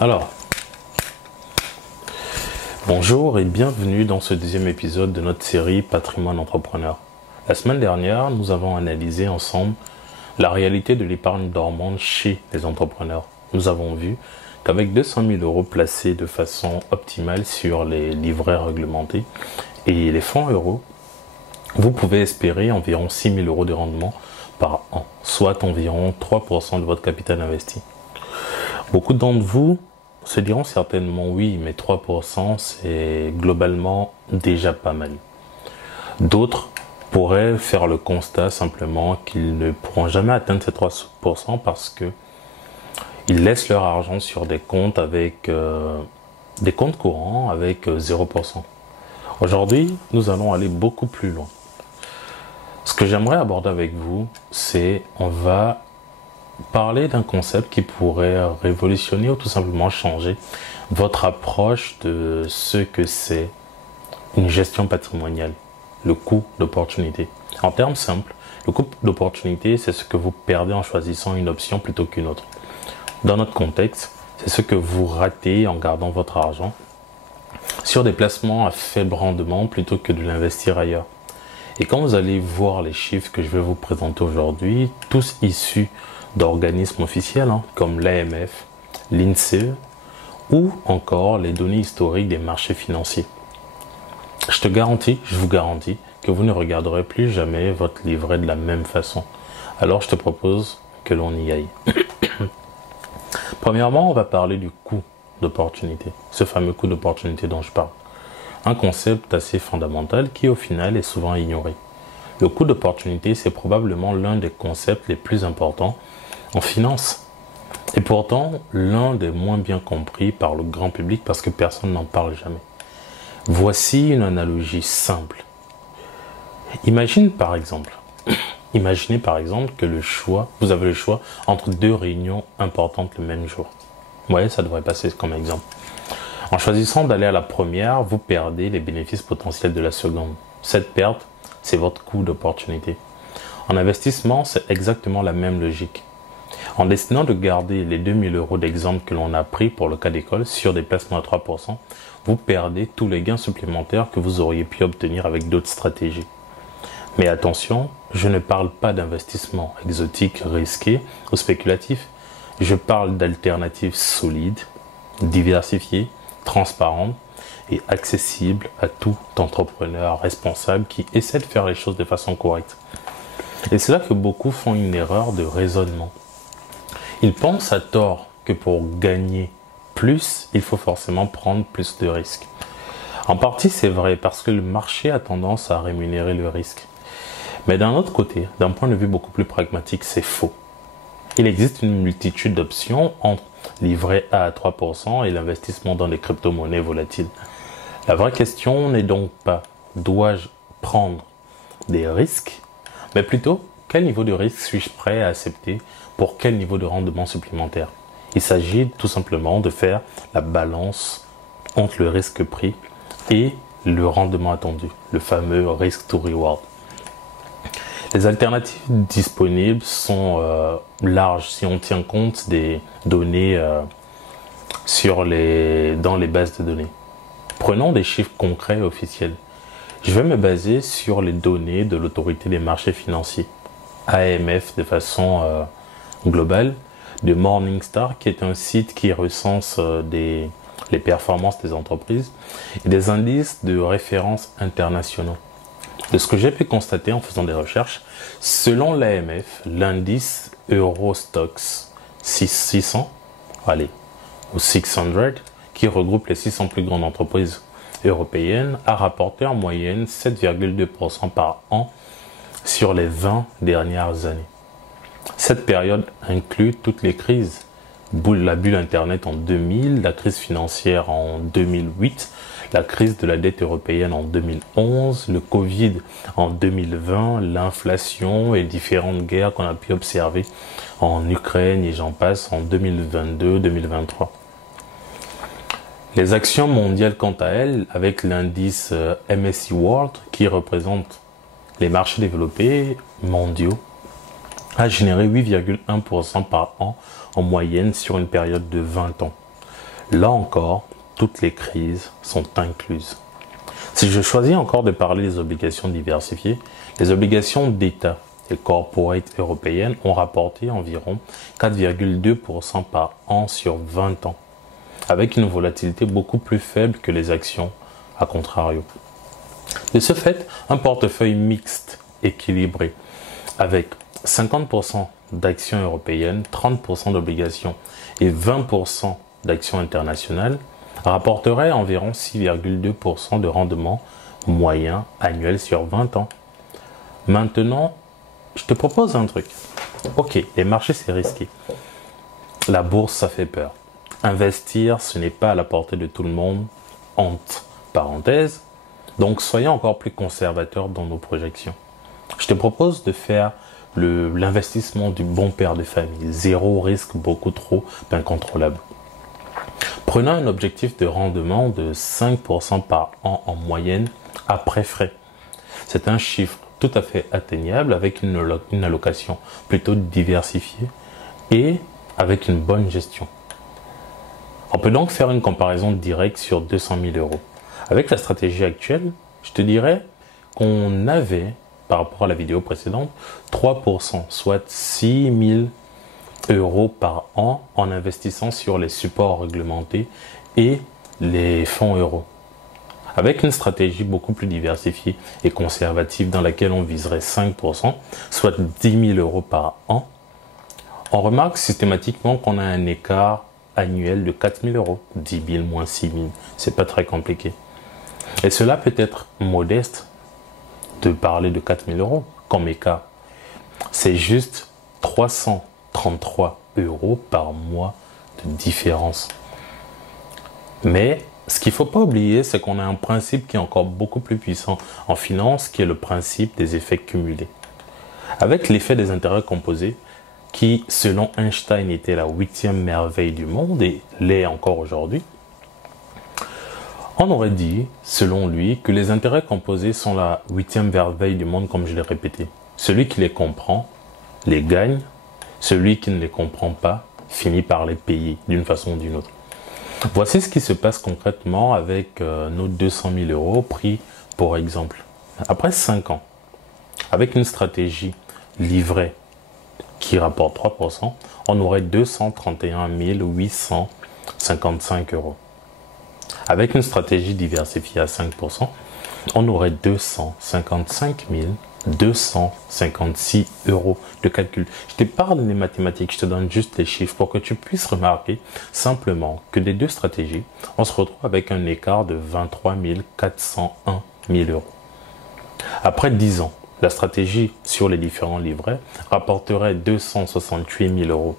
Alors, bonjour et bienvenue dans ce deuxième épisode de notre série Patrimoine Entrepreneur. La semaine dernière, nous avons analysé ensemble la réalité de l'épargne dormante chez les entrepreneurs. Nous avons vu qu'avec 200 000 euros placés de façon optimale sur les livrets réglementés et les fonds euros, vous pouvez espérer environ 6 000 euros de rendement par an, soit environ 3% de votre capital investi. Beaucoup d'entre vous se diront certainement oui, mais 3% c'est globalement déjà pas mal. D'autres pourraient faire le constat simplement qu'ils ne pourront jamais atteindre ces 3% parce que ils laissent leur argent sur des comptes avec des comptes courants avec 0%. Aujourd'hui, nous allons aller beaucoup plus loin. Ce que j'aimerais aborder avec vous, c'est on va parler d'un concept qui pourrait révolutionner ou tout simplement changer votre approche de ce que c'est une gestion patrimoniale, le coût d'opportunité. En termes simples, le coût d'opportunité, c'est ce que vous perdez en choisissant une option plutôt qu'une autre. Dans notre contexte, c'est ce que vous ratez en gardant votre argent sur des placements à faible rendement plutôt que de l'investir ailleurs. Et quand vous allez voir les chiffres que je vais vous présenter aujourd'hui, tous issus d'organismes officiels comme l'AMF, l'INSEE ou encore les données historiques des marchés financiers. Je vous garantis que vous ne regarderez plus jamais votre livret de la même façon. Alors je te propose que l'on y aille. Premièrement, on va parler du coût d'opportunité, ce fameux coût d'opportunité dont je parle. Un concept assez fondamental qui au final est souvent ignoré. Le coût d'opportunité, c'est probablement l'un des concepts les plus importants en finance. Et pourtant, l'un des moins bien compris par le grand public parce que personne n'en parle jamais. Voici une analogie simple. Imaginez par exemple que vous avez le choix entre deux réunions importantes le même jour. Ouais, ça devrait passer comme exemple. En choisissant d'aller à la première, vous perdez les bénéfices potentiels de la seconde. Cette perte, c'est votre coût d'opportunité. En investissement, c'est exactement la même logique. En décidant de garder les 2 000 euros d'exemple que l'on a pris pour le cas d'école sur des placements à 3%, vous perdez tous les gains supplémentaires que vous auriez pu obtenir avec d'autres stratégies. Mais attention, je ne parle pas d'investissement exotique, risqué ou spéculatif. Je parle d'alternatives solides, diversifiées, transparentes et accessibles à tout entrepreneur responsable qui essaie de faire les choses de façon correcte. Et c'est là que beaucoup font une erreur de raisonnement. Ils pensent à tort que pour gagner plus, il faut forcément prendre plus de risques. En partie, c'est vrai parce que le marché a tendance à rémunérer le risque. Mais d'un autre côté, d'un point de vue beaucoup plus pragmatique, c'est faux. Il existe une multitude d'options entre livret A à 3% et l'investissement dans les crypto-monnaies volatiles. La vraie question n'est donc pas dois-je prendre des risques, mais plutôt quel niveau de risque suis-je prêt à accepter pour quel niveau de rendement supplémentaire. Il s'agit tout simplement de faire la balance entre le risque pris et le rendement attendu, le fameux risk to reward. Les alternatives disponibles sont larges si on tient compte des données dans les bases de données. Prenons des chiffres concrets et officiels. Je vais me baser sur les données de l'autorité des marchés financiers, AMF de façon globale, de Morningstar qui est un site qui recense les performances des entreprises et des indices de référence internationaux. De ce que j'ai pu constater en faisant des recherches, selon l'AMF, l'indice Eurostoxx 600, ou 600, qui regroupe les 600 plus grandes entreprises européennes, a rapporté en moyenne 7,2% par an sur les 20 dernières années. Cette période inclut toutes les crises. La bulle Internet en 2000, la crise financière en 2008, la crise de la dette européenne en 2011, le Covid en 2020, l'inflation et différentes guerres qu'on a pu observer en Ukraine et j'en passe en 2022-2023. Les actions mondiales quant à elles, avec l'indice MSCI World qui représente les marchés développés mondiaux, a généré 8,1% par an en moyenne sur une période de 20 ans. Là encore, toutes les crises sont incluses. Si je choisis encore de parler des obligations diversifiées, les obligations d'État et corporate européennes ont rapporté environ 4,2% par an sur 20 ans, avec une volatilité beaucoup plus faible que les actions, à contrario. De ce fait, un portefeuille mixte équilibré, avec 50% d'actions européennes, 30% d'obligations et 20% d'actions internationales, rapporterait environ 6,2% de rendement moyen annuel sur 20 ans. Maintenant, je te propose un truc. Ok, les marchés c'est risqué. La bourse ça fait peur. Investir ce n'est pas à la portée de tout le monde, entre parenthèses. Donc soyons encore plus conservateurs dans nos projections. Je te propose de faire l'investissement du bon père de famille. Zéro risque beaucoup trop incontrôlable. Prenons un objectif de rendement de 5% par an en moyenne après frais. C'est un chiffre tout à fait atteignable avec une allocation plutôt diversifiée et avec une bonne gestion. On peut donc faire une comparaison directe sur 200 000 euros. Avec la stratégie actuelle, je te dirais qu'on avait, par rapport à la vidéo précédente, 3%, soit 6 000 euros par an en investissant sur les supports réglementés et les fonds euros. Avec une stratégie beaucoup plus diversifiée et conservative dans laquelle on viserait 5%, soit 10 000 euros par an, on remarque systématiquement qu'on a un écart annuel de 4 000 euros, 10 000 moins 6 000, c'est pas très compliqué. Et cela peut être modeste de parler de 4 000 euros comme écart. C'est juste 333 euros par mois de différence. Mais ce qu'il ne faut pas oublier, c'est qu'on a un principe qui est encore beaucoup plus puissant en finance, qui est le principe des effets cumulés. Avec l'effet des intérêts composés, qui, selon Einstein, était la 8e merveille du monde et l'est encore aujourd'hui, on aurait dit, selon lui, que les intérêts composés sont la 8e merveille du monde, comme je l'ai répété. Celui qui les comprend les gagne, celui qui ne les comprend pas finit par les payer d'une façon ou d'une autre. Voici ce qui se passe concrètement avec nos 200 000 euros pris pour exemple. Après 5 ans, avec une stratégie livrée qui rapporte 3%, on aurait 231 855 euros. Avec une stratégie diversifiée à 5%, on aurait 255 256 euros de calcul. Je te parle des mathématiques, je te donne juste les chiffres pour que tu puisses remarquer simplement que des deux stratégies, on se retrouve avec un écart de 23 401 000 euros. Après 10 ans, la stratégie sur les différents livrets rapporterait 268 000 euros.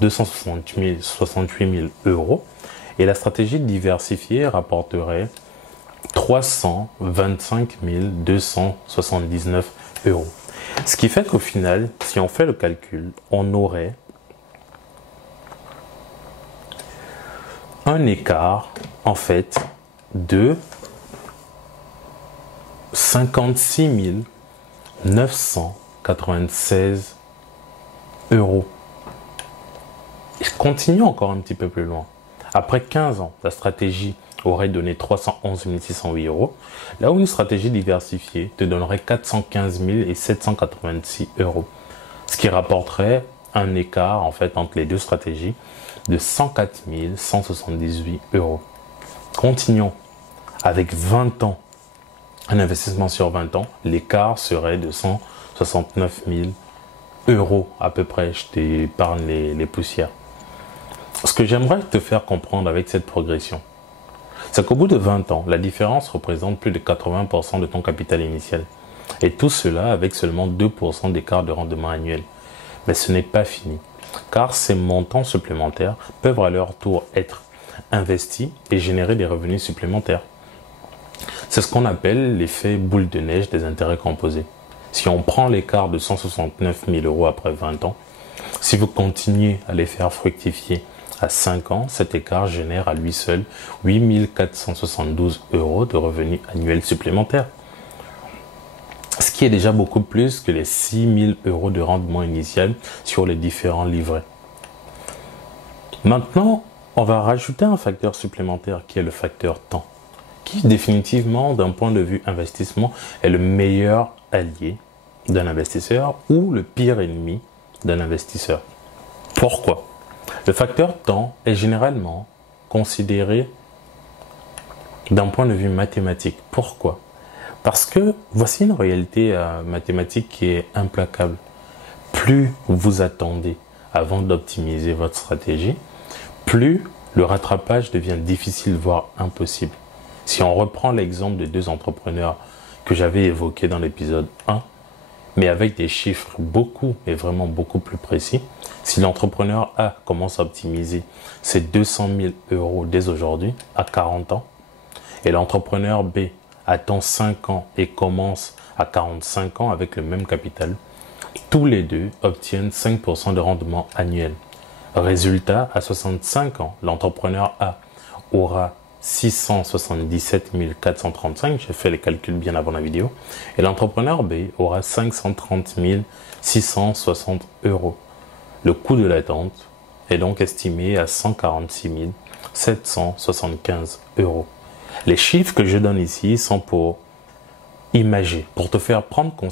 268 000 euros. Et la stratégie diversifiée rapporterait 325 279 euros. Ce qui fait qu'au final, si on fait le calcul, on aurait un écart, en fait, de 56 996 euros. Je continue encore un petit peu plus loin. Après 15 ans, la stratégie aurait donné 311 608 euros, là où une stratégie diversifiée te donnerait 415 786 euros, ce qui rapporterait un écart en fait entre les deux stratégies de 104 178 euros. Continuons. Avec 20 ans, un investissement sur 20 ans, l'écart serait de 169 000 euros à peu près. Je t'épargne les poussières. Ce que j'aimerais te faire comprendre avec cette progression, c'est qu'au bout de 20 ans, la différence représente plus de 80% de ton capital initial. Et tout cela avec seulement 2% d'écart de rendement annuel. Mais ce n'est pas fini, car ces montants supplémentaires peuvent à leur tour être investis et générer des revenus supplémentaires. C'est ce qu'on appelle l'effet boule de neige des intérêts composés. Si on prend l'écart de 169 000 euros après 20 ans, si vous continuez à les faire fructifier à 5 ans, cet écart génère à lui seul 8 472 euros de revenus annuels supplémentaires. Ce qui est déjà beaucoup plus que les 6 000 euros de rendement initial sur les différents livrets. Maintenant, on va rajouter un facteur supplémentaire qui est le facteur temps, qui définitivement, d'un point de vue investissement, est le meilleur allié d'un investisseur ou le pire ennemi d'un investisseur. Pourquoi? Le facteur temps est généralement considéré d'un point de vue mathématique. Pourquoi? Parce que voici une réalité mathématique qui est implacable. Plus vous attendez avant d'optimiser votre stratégie, plus le rattrapage devient difficile, voire impossible. Si on reprend l'exemple des deux entrepreneurs que j'avais évoqués dans l'épisode 1, mais avec des chiffres mais vraiment beaucoup plus précis, si l'entrepreneur A commence à optimiser ses 200 000 euros dès aujourd'hui, à 40 ans, et l'entrepreneur B attend 5 ans et commence à 45 ans avec le même capital, tous les deux obtiennent 5% de rendement annuel. Résultat, à 65 ans, l'entrepreneur A aura 677 435, j'ai fait les calculs bien avant la vidéo, et l'entrepreneur B aura 530 660 euros. Le coût de l'attente est donc estimé à 146 775 euros. Les chiffres que je donne ici sont pour imager, pour te faire prendre conscience